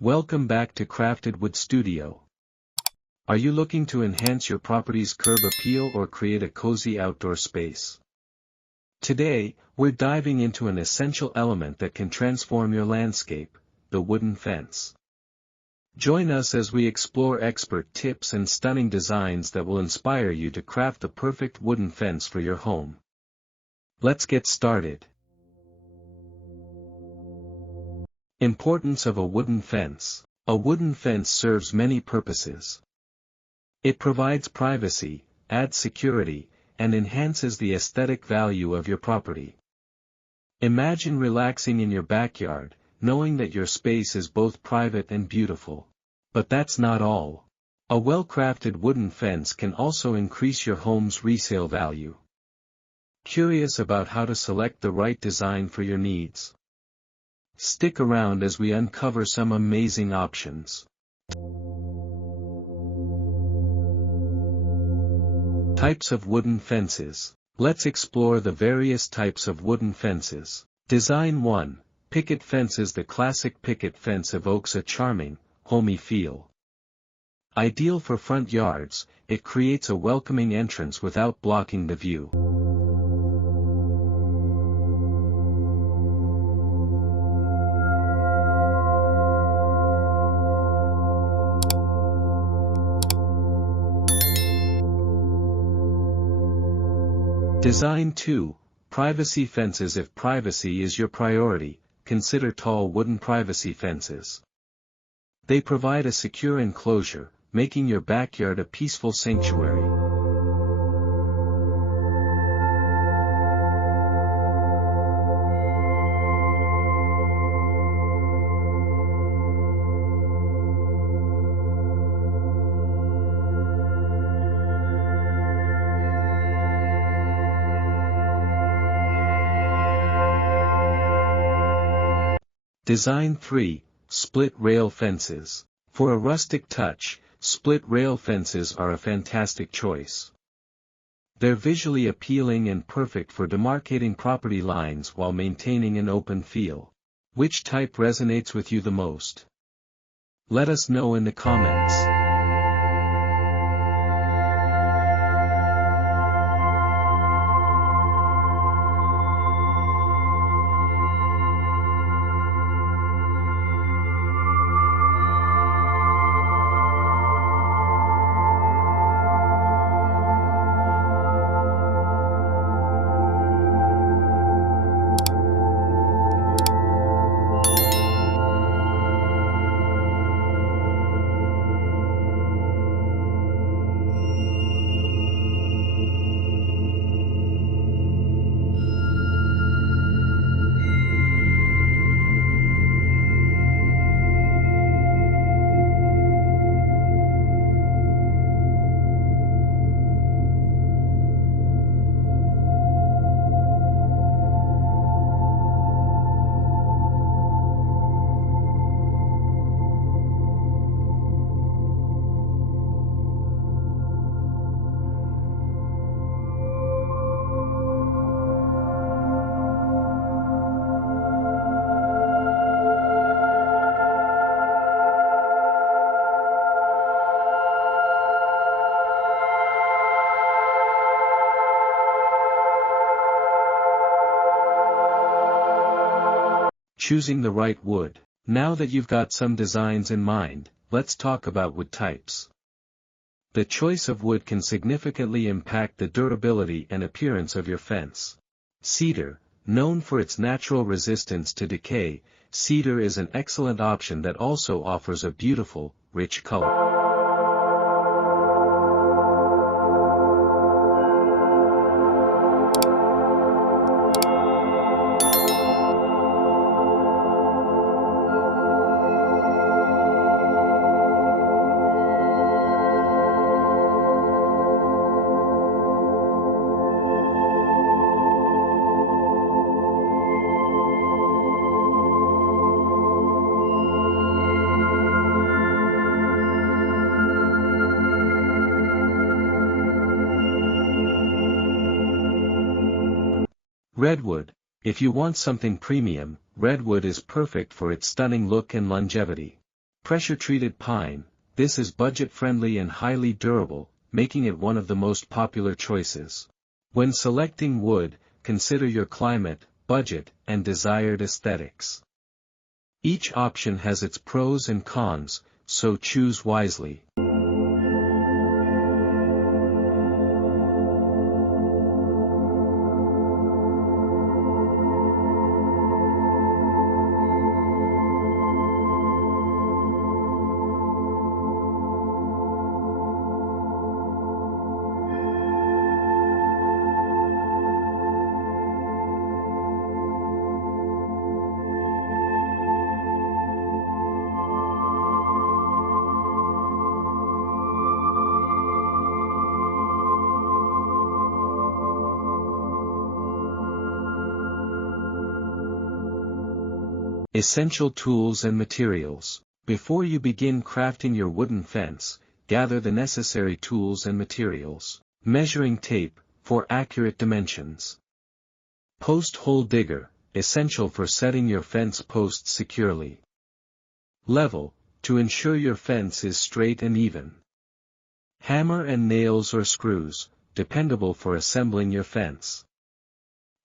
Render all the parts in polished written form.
Welcome back to Crafted Wood Studio. Are you looking to enhance your property's curb appeal or create a cozy outdoor space? Today, we're diving into an essential element that can transform your landscape, the wooden fence. Join us as we explore expert tips and stunning designs that will inspire you to craft the perfect wooden fence for your home. Let's get started. Importance of a wooden fence. A wooden fence serves many purposes. It provides privacy, adds security, and enhances the aesthetic value of your property. Imagine relaxing in your backyard, knowing that your space is both private and beautiful. But that's not all. A well-crafted wooden fence can also increase your home's resale value. Curious about how to select the right design for your needs? Stick around as we uncover some amazing options. Types of wooden fences. Let's explore the various types of wooden fences. Design 1. Picket fences. The classic picket fence evokes a charming, homey feel. Ideal for front yards, it creates a welcoming entrance without blocking the view. Design 2. Privacy fences. If privacy is your priority, consider tall wooden privacy fences. They provide a secure enclosure, making your backyard a peaceful sanctuary. Design 3. Split rail fences. For a rustic touch, split rail fences are a fantastic choice. They're visually appealing and perfect for demarcating property lines while maintaining an open feel. Which type resonates with you the most? Let us know in the comments. Choosing the right wood. Now that you've got some designs in mind, let's talk about wood types. The choice of wood can significantly impact the durability and appearance of your fence. Cedar, known for its natural resistance to decay, cedar is an excellent option that also offers a beautiful, rich color. Redwood. If you want something premium, redwood is perfect for its stunning look and longevity. Pressure-treated pine, this is budget-friendly and highly durable, making it one of the most popular choices. When selecting wood, consider your climate, budget, and desired aesthetics. Each option has its pros and cons, so choose wisely. Essential tools and materials. Before you begin crafting your wooden fence, gather the necessary tools and materials. Measuring tape, for accurate dimensions. Post hole digger, essential for setting your fence posts securely. Level, to ensure your fence is straight and even. Hammer and nails or screws, dependable for assembling your fence.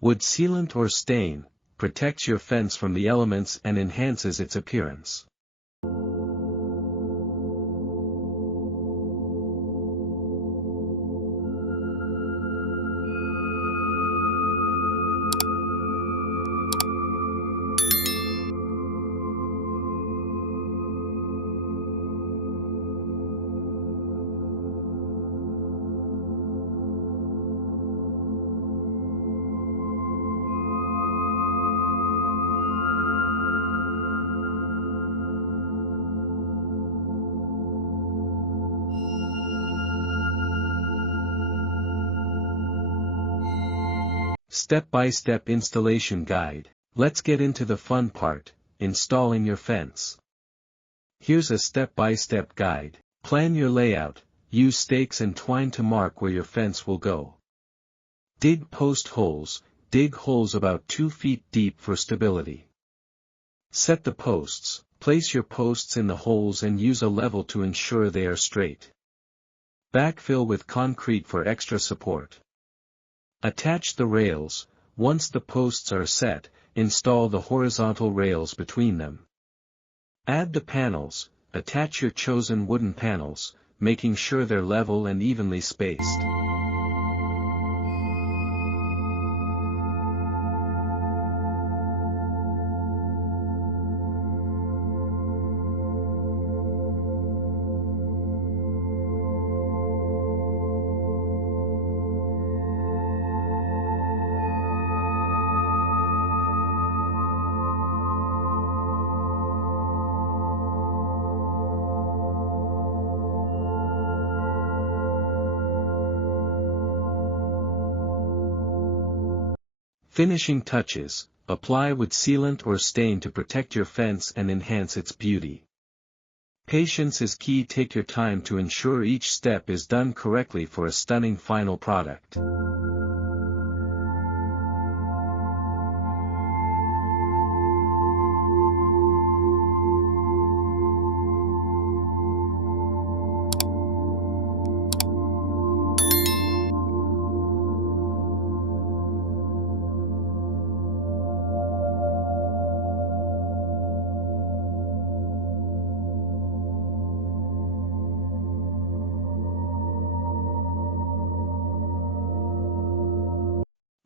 Wood sealant or stain, protects your fence from the elements and enhances its appearance. Step-by-step installation guide. Let's get into the fun part, installing your fence. Here's a step-by-step guide. Plan your layout, use stakes and twine to mark where your fence will go. Dig post holes, dig holes about 2 feet deep for stability. Set the posts, place your posts in the holes and use a level to ensure they are straight. Backfill with concrete for extra support. Attach the rails. Once the posts are set, install the horizontal rails between them. Add the panels, attach your chosen wooden panels, making sure they're level and evenly spaced. Finishing touches, apply wood sealant or stain to protect your fence and enhance its beauty. Patience is key. Take your time to ensure each step is done correctly for a stunning final product.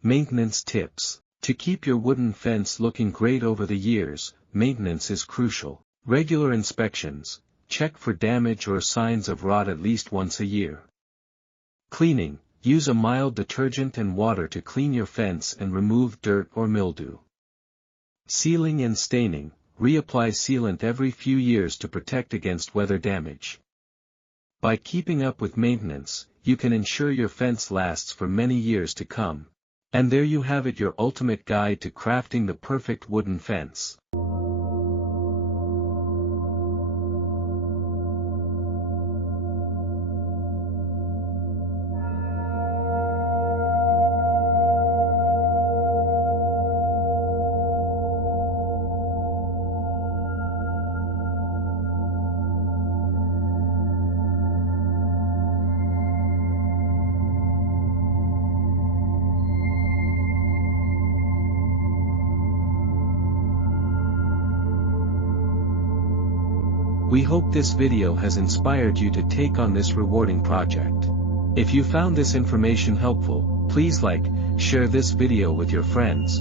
Maintenance tips. To keep your wooden fence looking great over the years, maintenance is crucial. Regular inspections, check for damage or signs of rot at least once a year. Cleaning, use a mild detergent and water to clean your fence and remove dirt or mildew. Sealing and staining, reapply sealant every few years to protect against weather damage. By keeping up with maintenance, you can ensure your fence lasts for many years to come. And there you have it, your ultimate guide to crafting the perfect wooden fence. We hope this video has inspired you to take on this rewarding project. If you found this information helpful, please like, share this video with your friends,